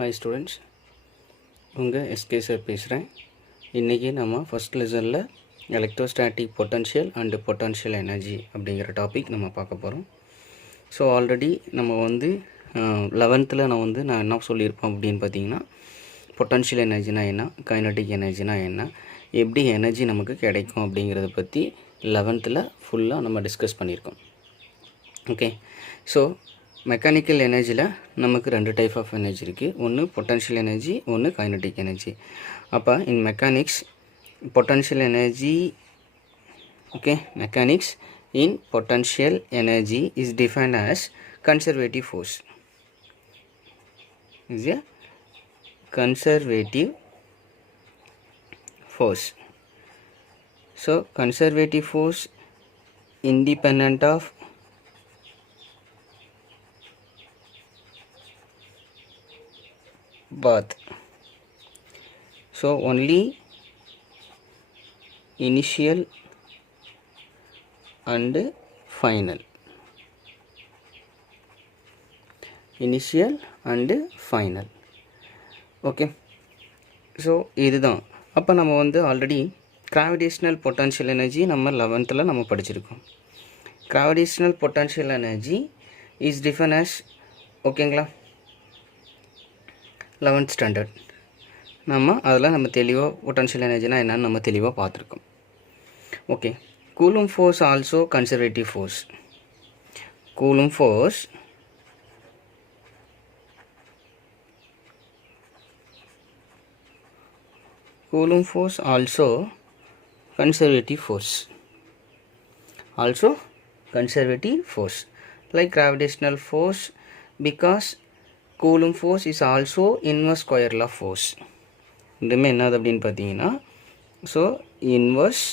Hi students, உங்கள் SK sir பேசுகிறேன். இன்றைக்கி நம்ம ஃபஸ்ட் லெசனில் electrostatic potential and potential energy அப்படிங்கிற டாபிக் நம்ம பார்க்க போகிறோம். ஸோ ஆல்ரெடி நம்ம 11th நான் என்ன சொல்லியிருப்போம் அப்படின்னு பார்த்தீங்கன்னா, பொட்டன்ஷியல் எனர்ஜினா என்ன, கைனடிக் எனர்ஜினா என்ன, எப்படி எனர்ஜி நமக்கு கிடைக்கும் அப்படிங்கிறத பற்றி 11th ஃபுல்லாக நம்ம டிஸ்கஸ் பண்ணியிருக்கோம். ஓகே, ஸோ மெக்கானிக்கல் எனர்ஜியில் நமக்கு 2 டைப் ஆஃப் எனர்ஜி இருக்குது. ஒன்று பொட்டன்ஷியல் எனர்ஜி, ஒன்று கைனடிக் எனர்ஜி. அப்போ in mechanics potential energy, okay, mechanics in potential energy is defined as conservative force. Is a conservative force. So conservative force independent of path. So only initial and final. Initial and final. Okay, so இதுதான். அப்போ நம்ம already gravitational potential energy நம்ம 11th நம்ம படிச்சிருக்கோம். Gravitational potential energy is defined as, ஓகேங்களா, 11th standard அதில் நம்ம தெளிவாக பொட்டன்ஷியல் எனர்ஜினா என்னன்னு நம்ம தெளிவாக பார்த்துருக்கோம். Okay, coulomb force also conservative force. Coulomb force also conservative force. Also conservative force like gravitational force, because Coulomb force is also inverse square law force. இதுமே என்னது அப்படின்னு பார்த்தீங்கன்னா, so inverse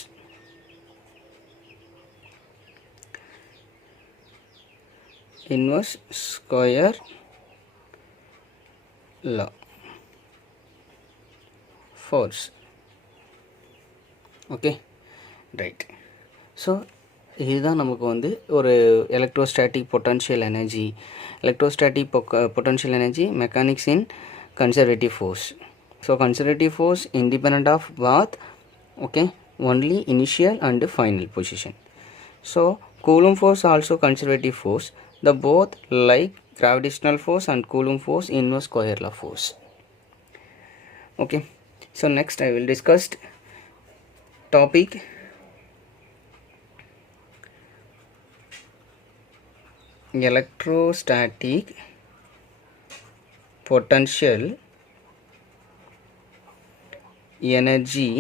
square law force. Okay, right. So இதுதான் நமக்கு ஒரு electrostatic potential energy. Electrostatic potential energy mechanics in conservative force. So conservative force independent of path, okay, only initial and final position. So Coulomb force also conservative force. The both like gravitational force and Coulomb force inverse square law force. Okay, so next I will discuss topic electrostatic potential energy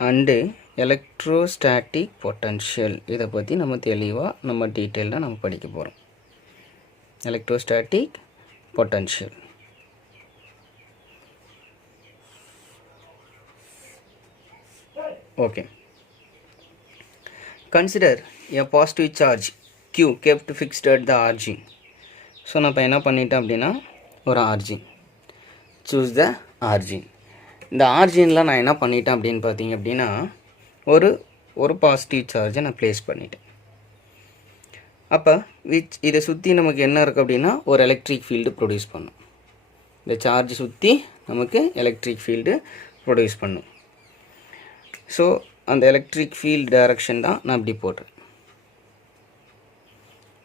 and electrostatic potential. இதை பற்றி நம்ம தெளிவாக நம்ம டீட்டெயிலாக நம்ம படிக்க போகிறோம். electrostatic potential. Okay, consider a positive charge Q kept fixed at the origin. So நான் இப்போ என்ன பண்ணிட்டேன் அப்படின்னா, ஒரு ஆர்ஜின், சூஸ் த ஆர்ஜின். இந்த ஆர்ஜினில் நான் என்ன பண்ணிட்டேன் அப்படின்னு பார்த்தீங்க அப்படின்னா, ஒரு பாசிட்டிவ் சார்ஜை நான் ப்ளேஸ் பண்ணிட்டேன். அப்போ இதை சுற்றி நமக்கு என்ன இருக்குது அப்படின்னா, ஒரு எலக்ட்ரிக் ஃபீல்டு ப்ரொடியூஸ் பண்ணும். இந்த சார்ஜ் சுற்றி நமக்கு எலக்ட்ரிக் ஃபீல்டு ப்ரொடியூஸ் பண்ணும். ஸோ அந்த எலக்ட்ரிக் ஃபீல்டு டைரக்ஷன் தான் நான் இப்படி போடுறேன்.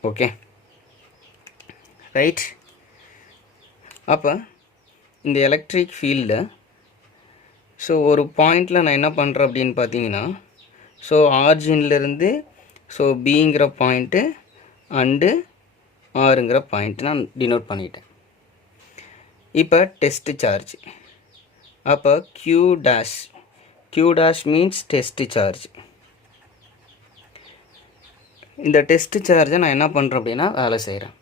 Okay, right. அப்போ இந்த எலக்ட்ரிக் ஃபீல்டில் ஸோ ஒரு பாயிண்டில் நான் என்ன பண்ணுறேன் அப்படின்னு பார்த்தீங்கன்னா, ஸோ ஆர்ஜின்லேருந்து ஸோ பிங்கிற பாயிண்ட்டு அண்டு ஆருங்கிற பாயிண்ட்டு நான் டினோட் பண்ணிட்டேன். இப்போ டெஸ்ட் சார்ஜ். அப்போ Q dash means test charge. இந்த டெஸ்ட் சார்ஜை நான் என்ன பண்ணுறேன் அப்படின்னா வேலை செய்கிறேன்.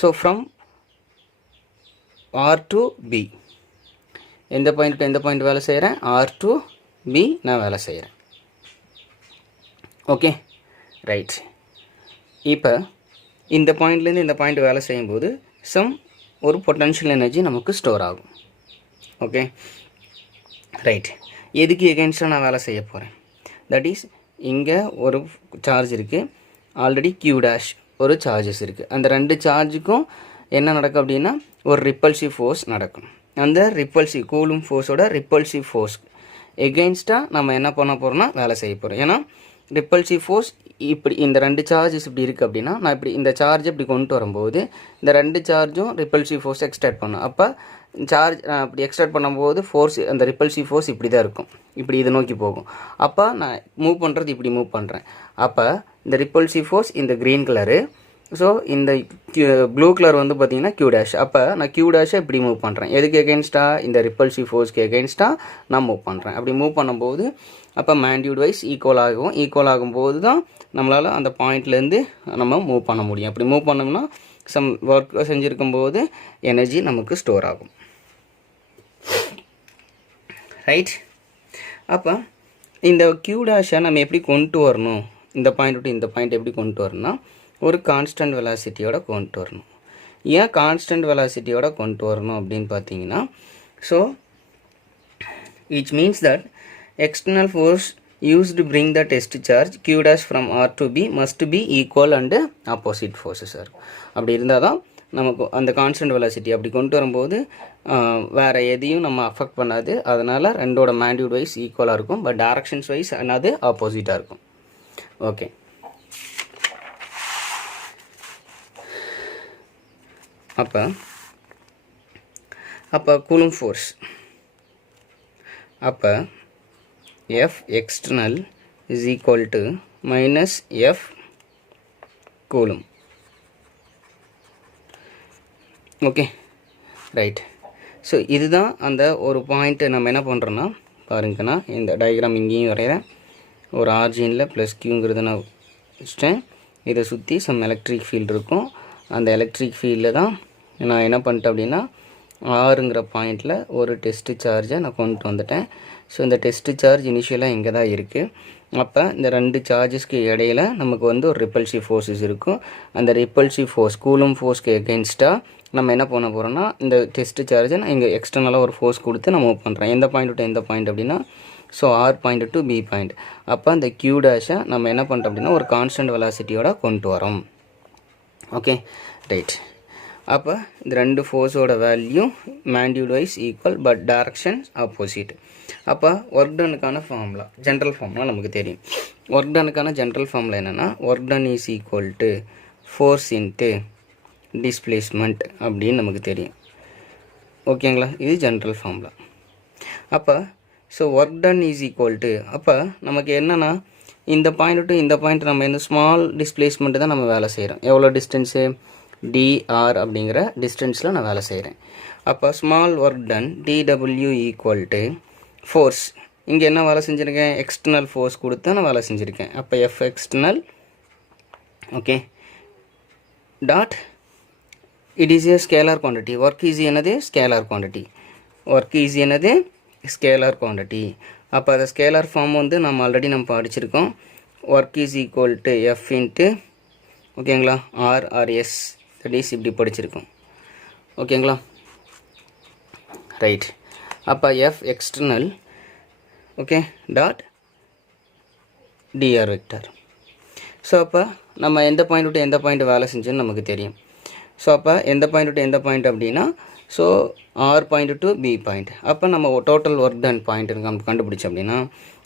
So from R to B, எந்த பாயிண்ட் வேலை செய்கிறேன், R to B நான் வேலை செய்கிறேன். Okay, right. இப்போ இந்த பாயிண்ட்லேருந்து இந்த பாயிண்ட் வேலை செய்யும்போது ஒரு பொட்டன்ஷியல் எனர்ஜி நமக்கு ஸ்டோர் ஆகும். Okay, right. எதுக்கு எகென்ஸ்டாக நான் வேலை செய்ய போகிறேன், தட் இஸ் இங்கே ஒரு சார்ஜ் இருக்குது, ஆல்ரெடி Q டேஷ் ஒரு சார்ஜஸ் இருக்குது. அந்த ரெண்டு சார்ஜுக்கும் என்ன நடக்கும் அப்படின்னா ஒரு ரிப்பல்சிவ் ஃபோர்ஸ் நடக்கும். அந்த ரிப்பல்சிவ் கூலும் ஃபோர்ஸோட ரிப்பல்சிவ் ஃபோர்ஸ் எகெயின்ஸ்டாக நம்ம என்ன பண்ண போகிறோம்னா வேலை செய்ய போகிறோம். ஏன்னா ரிப்பல்சிவ் ஃபோர்ஸ் இப்படி இந்த 2 சார்ஜஸ் இப்படி இருக்குது அப்படின்னா நான் இப்படி இந்த சார்ஜ் இப்படி கொண்டு வரும்போது இந்த 2 சார்ஜும் ரிப்பல்சிவ் ஃபோர்ஸ் எக்ஸ்ட்ராக்ட் பண்ணும். அப்போ சார்ஜ் அப்படி எக்ஸ்ட்ராக்ட் பண்ணும்போது ஃபோர்ஸ் அந்த ரிப்பல்சிவ் ஃபோர்ஸ் இப்படி தான் இருக்கும், இப்படி இதை நோக்கி போகும். அப்போ நான் மூவ் பண்ணுறது இப்படி மூவ் பண்ணுறேன். அப்போ இந்த ரிப்பல்சிவ் ஃபோர்ஸ் இந்த க்ரீன் கலரு, ஸோ இந்த ப்ளூ கலர் வந்து பார்த்திங்கன்னா Q டேஷ். அப்போ நான் Q டேஷை இப்படி மூவ் பண்ணுறேன். எதுக்கு எகெயின்ஸ்டாக? இந்த ரிப்பல்சிவ் ஃபோர்ஸ்க்கு எகெயின்ஸ்டாக நான் மூவ் பண்ணுறேன். அப்படி மூவ் பண்ணும்போது அப்போ மேக்னிட்யூட் வைஸ் ஈக்குவல் ஆகும்போது தான் நம்மளால் அந்த பாயிண்ட்லேருந்து நம்ம மூவ் பண்ண முடியும். அப்படி மூவ் பண்ணோம்னா சம் ஒர்க் செஞ்சுருக்கும்போது எனர்ஜி நமக்கு ஸ்டோர் ஆகும். ரைட். அப்போ இந்த Q டேஷை நம்ம எப்படி கொண்டு வரணும், இந்த பாயிண்ட் விட்டு இந்த பாயிண்ட் எப்படி கொண்டு வரணும்னா ஒரு கான்ஸ்டன்ட் வெலாசிட்டியோட கொண்டு வரணும். ஏன் கான்ஸ்டன்ட் வெலாசிட்டியோட கொண்டு வரணும் அப்படின்னு பார்த்தீங்கன்னா, so which means that external force used to bring the test charge Q dash from R to B must be equal and opposite forces are. அப்படி இருந்தால் தான் நமக்கு அந்த கான்ஸ்டன்ட் வெலாசிட்டி அப்படி கொண்டு வரும்போது வேறு எதையும் நம்ம அஃபெக்ட் பண்ணாது. அதனால் ரெண்டோட மேக்னிட்யூட் வைஸ் ஈக்குவலாக இருக்கும், பட் டைரக்ஷன்ஸ் வைஸ் அது ஆப்போசிட்டாக இருக்கும். ஓகே. அப்போ கூலும் ஃபோர்ஸ், அப்போ F external is equal to minus F coulomb. Okay, right. So இதுதான் அந்த ஒரு பாயிண்ட்டு நம்ம என்ன பண்ணுறோன்னா பாருங்கன்னா இந்த டயக்ராம் இங்கேயும் வரைகிறேன். ஒரு ஆர்ஜினில் ப்ளஸ் கியூங்கிறது நான் வச்சிட்டேன். இதை சுற்றி சம் எலக்ட்ரிக் ஃபீல்டு இருக்கும். அந்த எலக்ட்ரிக் ஃபீல்டில் தான் நான் என்ன பண்ணிட்டேன் அப்படின்னா ஆறுங்கிற பாயிண்டில் ஒரு டெஸ்ட்டு சார்ஜை நான் கொண்டு வந்துட்டேன். ஸோ இந்த டெஸ்ட்டு சார்ஜ் இனிஷியலாக இங்கே தான் இருக்குது. அப்போ இந்த 2 சார்ஜஸ்க்கு இடையில் நமக்கு வந்து ஒரு ரிப்பல்சிவ் ஃபோர்ஸஸ் இருக்கும். அந்த ரிப்பல்சிவ் ஃபோர்ஸ் கூலும் ஃபோர்ஸ்க்கு எகெயின்ஸ்டாக நம்ம என்ன பண்ண போகிறோம்னா இந்த டெஸ்ட்டு சார்ஜை நான் இங்கே எக்ஸ்டர்னலாக ஒரு ஃபோர்ஸ் கொடுத்து நான் மூவ் பண்ணுறேன். எந்த பாயிண்ட் டு எந்த பாயிண்ட் அப்படின்னா so R point to B point. அப்போ அந்த Q டேஷை நம்ம என்ன பண்ணுறோம் அப்படின்னா ஒரு கான்ஸ்டன்ட் வெலாசிட்டியோட கொண்டு வரோம். ஓகே, ரைட். அப்போ இந்த 2 ஃபோர்ஸோட value magnitude wise equal but direction opposite. அப்போ ஒர்க் டனுக்கான ஃபார்முலா, ஜென்ரல் ஃபார்முலா நமக்கு தெரியும். ஒர்க் டனுக்கான ஜென்ரல் ஃபார்முலா என்னென்னா work done is equal to force into displacement அப்படின்னு நமக்கு தெரியும். ஓகேங்களா, இது ஜென்ரல் ஃபார்முலா. அப்போ so work done is equal to, அப்போ நமக்கு என்னென்னா இந்த பாயிண்ட் டு இந்த பாயிண்ட் நம்ம இந்த ஸ்மால் டிஸ்பிளேஸ்மெண்ட்டு தான் நம்ம வேலை செய்கிறோம். எவ்வளோ டிஸ்டன்ஸு dr அப்படிங்கிற டிஸ்டன்ஸில் நான் வேலை செய்கிறேன். அப்போ small work done dw equal to force, இங்கே என்ன வேலை செஞ்சுருக்கேன், எக்ஸ்டர்னல் ஃபோர்ஸ் கொடுத்து நான் வேலை செஞ்சுருக்கேன். அப்போ F external, okay, dot it is a scalar quantity. Work easy என்னது ஸ்கேலார் குவான்டிட்டி, ஒர்க் ஈஸி என்னது ஸ்கேலார் குவான்டிட்டி. அப்போ அதை ஸ்கேலார் ஃபார்ம் வந்து நம்ம ஆல்ரெடி நம்ம படிச்சிருக்கோம். Work is equal to F into, ஓகேங்களா, RS தட் இஸ் இப்படி படிச்சிருக்கோம். ஓகேங்களா, ரைட். அப்போ F external, okay, dot dr vector. So அப்போ நம்ம எந்த பாயிண்ட் விட்டு எந்த பாயிண்ட் வேலை செஞ்சோன்னு நமக்கு தெரியும். ஸோ அப்போ எந்த பாயிண்ட் விட்டு எந்த பாயிண்ட் அப்படின்னா so R point to B point. அப்போ நம்ம டோட்டல் ஒர்க் டன் பாயிண்ட் நம்ம கண்டுபிடிச்சோம் அப்படின்னா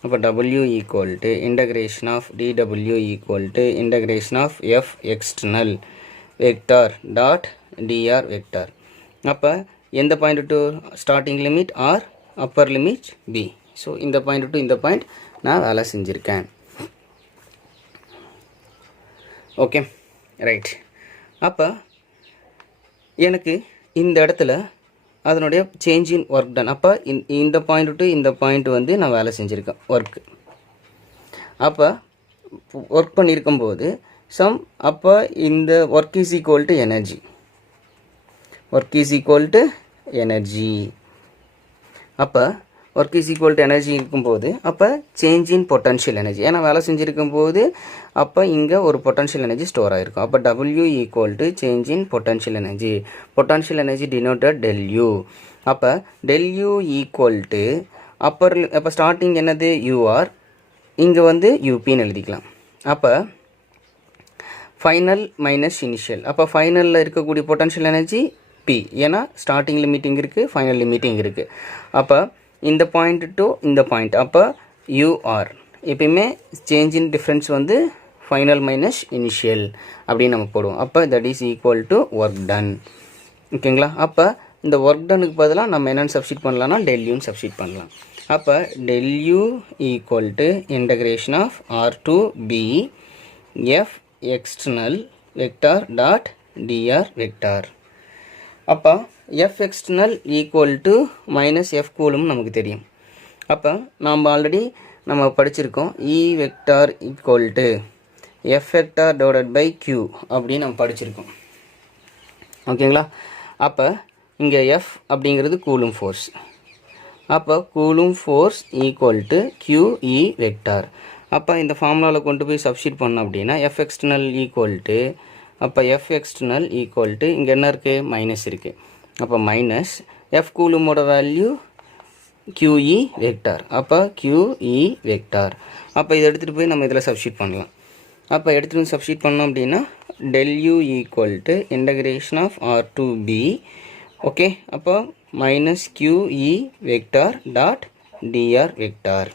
அப்போ W equal to integration of dW equal to integration of F external vector dot dr vector. அப்போ எந்த point to starting limit R upper limit B. ஸோ இந்த பாயிண்ட் டு இந்த பாயிண்ட் நான் வேலை செஞ்சுருக்கேன். Okay, right. அப்போ எனக்கு இந்த இடத்துல அதனுடைய சேஞ்ச் இன் ஒர்க் டன். அப்போ இந்த பாயிண்ட் டு இந்த பாயிண்ட் வந்து நான் வேலை செஞ்சுருக்கேன் ஒர்க்கு. அப்போ ஒர்க் பண்ணியிருக்கும்போது அப்போ இந்த work is equal to energy, work is equal to energy. அப்போ work is equal to energy இருக்கும்போது அப்போ சேஞ்ச் இன் பொட்டன்ஷியல் எனர்ஜி, ஏன்னா வேலை செஞ்சுருக்கும்போது அப்போ இங்கே ஒரு பொட்டன்ஷியல் எனர்ஜி ஸ்டோர் ஆகிருக்கும். அப்போ W equal to change in potential energy, potential energy denoted ΔU. அப்போ ΔU ஈக்குவல் டு அப்பர், அப்போ ஸ்டார்டிங் என்னது UR, இங்கே வந்து UPன்னு எழுதிக்கலாம். அப்போ ஃபைனல் மைனஸ் இனிஷியல். அப்போ ஃபைனலில் இருக்கக்கூடிய பொட்டன்ஷியல் எனர்ஜி P, ஏன்னா ஸ்டார்டிங் லிமிட்டிங் இருக்குது, ஃபைனல் லிமிட்டிங் இருக்குது. அப்போ இந்த பாயிண்ட் டு இந்த பாயிண்ட், அப்போ யூஆர் எப்பயுமே சேஞ்ச் இன் டிஃப்ரென்ஸ் வந்து ஃபைனல் மைனஸ் இனிஷியல் அப்படின்னு நம்ம போடுவோம். அப்போ that is equal to work done. ஓகேங்களா? அப்போ இந்த ஒர்க் டனுக்கு பதிலாக நம்ம என்னென்னு சப்ஸ்டிட் பண்ணலாம்னா டெல்யூன்னு சப்ஸ்டிட் பண்ணலாம். அப்போ del U equal to integration of R2B F external vector dot dr vector. அப்போ F external equal to minus F coulomb நமக்கு தெரியும். அப்போ நாம் ஆல்ரெடி நம்ம படிச்சிருக்கோம் E vector equal to F vector divided by Q அப்படின்னு நம்ம படிச்சிருக்கோம். ஓகேங்களா? அப்போ இங்கே F அப்படிங்கிறது கூலும் ஃபோர்ஸ். அப்போ coulomb force equal to QE vector. அப்போ இந்த ஃபார்முலாவில் கொண்டு போய் சப்ஸ்டிட் பண்ணோம் அப்படின்னா F external ஈக்குவல் டு, அப்போ F external ஈக்குவல் டு இங்கே என்ன இருக்குது, மைனஸ் இருக்குது. அப்போ மைனஸ் F கூலுமோட வேல்யூ QE வெக்டார். அப்போ QE வெக்டார். அப்போ இதை எடுத்துகிட்டு போய் நம்ம இதில் சப்ஸ்டிட் பண்ணலாம். அப்போ எடுத்துகிட்டு வந்து சப்ஸ்டிட் பண்ணோம் அப்படின்னா del U equal to integration of R2B. Okay, அப்போ minus QE vector dot dr vector.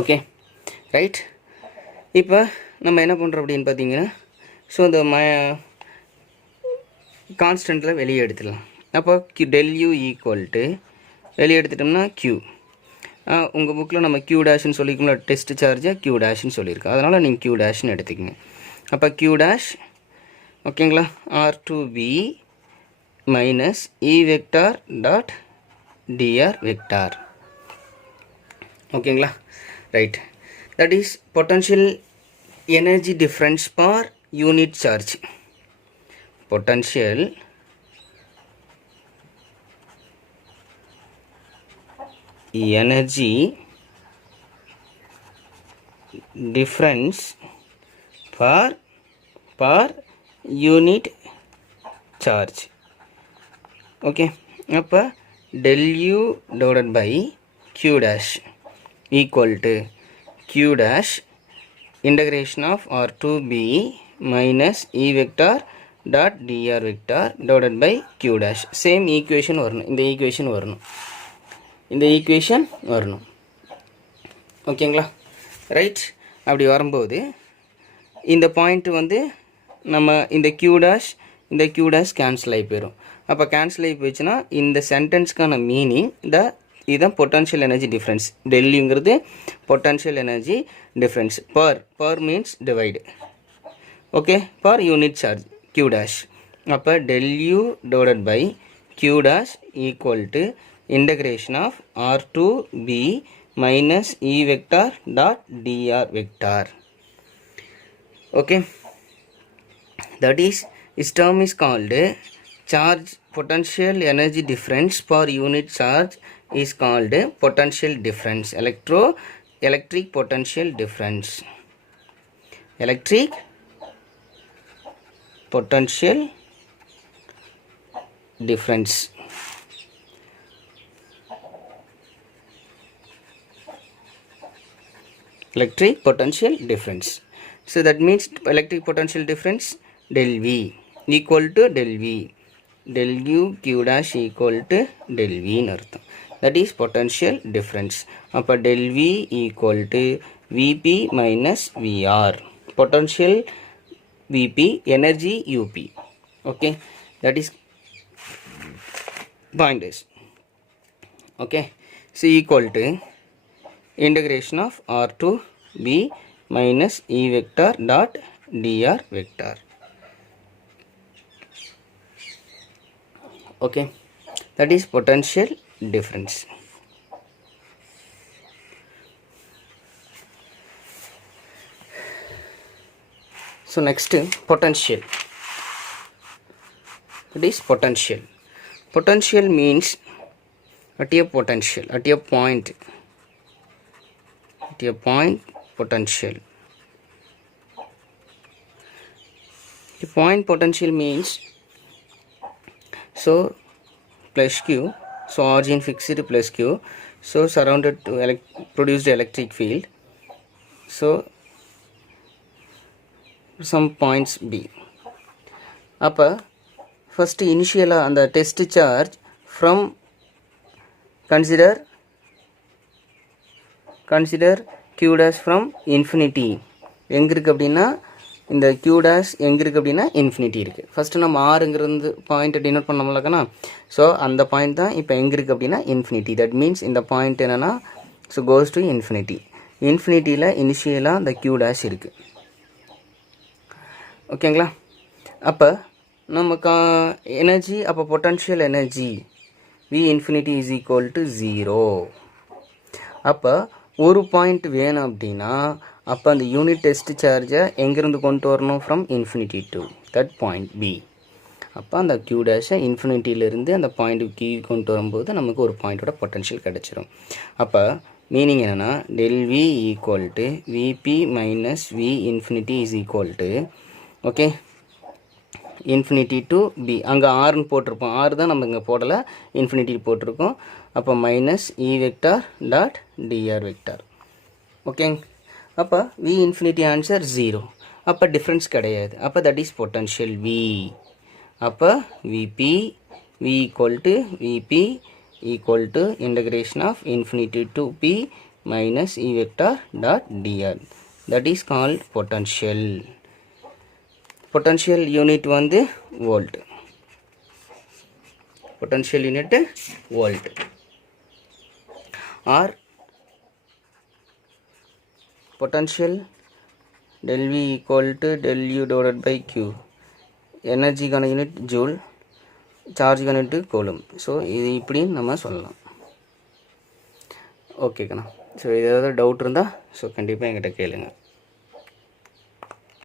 Okay right. இப்போ நம்ம என்ன பண்ணுறோம் அப்படின்னு பார்த்தீங்கன்னா, ஸோ இந்த கான்ஸ்டண்ட்டில் வெளியே எடுத்துடலாம். அப்போ டெல்யூ ஈக்குவல் டு வெளியே எடுத்துட்டோம்னா Q. உங்கள் புக்கில் நம்ம Q டேஷ்னு சொல்லிக்கோங்களா, டெஸ்ட் சார்ஜை Q டேஷ்னு சொல்லியிருக்கோம், அதனால் நீங்கள் Q டேஷ்னு எடுத்துக்கோங்க. அப்போ Q டேஷ் ஓகேங்களா, R2B minus E vector dot dr vector. ஓகேங்களா? Right. That is potential energy difference per unit charge. Potential energy difference per unit charge. Okay, அப்போ del U divided by Q dash equal to Q dash integration of R2B minus E vector dot dr vector divided by Q dash. Same equation வரணும், இந்த equation வரணும், இந்த equation வரணும். ஓகேங்களா? Right. அப்படி வரும்போது இந்த பாயிண்ட் வந்து நம்ம இந்த Q டேஷ் இந்த Q டேஷ் கேன்சல் ஆகி போயிடும். அப்போ கேன்சல் ஆகி போயிடுச்சுன்னா இந்த சென்டென்ஸ்க்கான மீனிங் இதுதான் பொட்டன்ஷியல் எனர்ஜி டிஃப்ரென்ஸ். டெல்யூங்கிறது potential energy difference. Per means divide. Okay, per unit charge Q dash. அப்போ del U divided by Q dash equal to integration of R2B minus E vector dot dr vector. Okay, that is, this term is called charge potential energy difference per unit charge is called potential difference. Electric potential difference. Electric potential difference. Electric potential difference. So that means electric potential difference del V equal to del V. Del U Q dash equal to del V ன்னு அர்த்தம். That is potential difference. அப்போ del V equal to Vp minus VR. Potential Vp, energy UP. Okay, that is point is. Okay, so equal to integration of R2B minus E vector dot dr vector. Okay, that is potential difference. So next, potential. That is potential. Potential means at a potential, at a point, at a point potential. The point potential means, so plus Q, so origin fixed plus Q, so surrounded to produced electric field. So some points B. அப்போ first இனிஷியலாக அந்த test charge from consider q dash from infinity எங்கே இருக்குது அப்படின்னா இந்த q dash எங்கே இருக்குது அப்படின்னா இன்ஃபினிட்டி இருக்குது. ஃபஸ்ட்டு நம்ம ஆறுங்கிறது பாயிண்ட்டை டினோட் பண்ணோம்லக்கண்ணா. ஸோ அந்த பாயிண்ட் தான் இப்போ எங்கே இருக்குது அப்படின்னா இன்ஃபினிட்டி. தட் மீன்ஸ் இந்த பாயிண்ட் என்னென்னா ஸோ கோஸ் டு இன்ஃபினிட்டி. இன்ஃபினிட்டியில் இனிஷியலாக இந்த q dash இருக்குது. ஓகேங்களா? அப்போ நமக்கு எனர்ஜி அப்போ potential energy V infinity is equal to 0. அப்போ ஒரு பாயிண்ட் வேணும் அப்படின்னா அப்போ அந்த யூனிட் டெஸ்ட் சார்ஜை எங்கேருந்து கொண்டு வரணும்? From infinity to that point B. அப்போ அந்த q டேஷை இன்ஃபினிட்டியிலேருந்து அந்த பாயிண்ட் Q கொண்டு வரும்போது நமக்கு ஒரு பாயிண்ட்டோட பொட்டன்ஷியல் கிடச்சிரும். அப்போ மீனிங் என்னென்னா del V equal to Vp minus V infinity is equal to okay infinity to B. அங்கே ஆறுன்னு போட்டிருப்போம், ஆறு தான் நம்ம இங்கே போடலை, இன்ஃபினிட்டி போட்டிருக்கோம். அப்போ minus E vector dot dr vector. ஓகேங்க. அப்போ வி இன்ஃபினிட்டி ஆன்சர் 0. அப்போ டிஃப்ரென்ஸ் கிடையாது. அப்போ தட் இஸ் பொட்டன்ஷியல் வி. அப்போ VB V equal to VB equal to integration of infinity to B minus E vector dot dr. That is called potential. Potential unit வந்து volt. Potential unit volt. Or potential del V equal to del U divided by Q. எனர்ஜிக்கான unit joule, சார்ஜுக்கான unit coulomb. So இது இப்படி நம்ம சொல்லலாம். ஓகேக்கண்ணா. So ஏதாவது doubt இருந்தால் ஸோ கண்டிப்பாக என்கிட்ட கேளுங்க.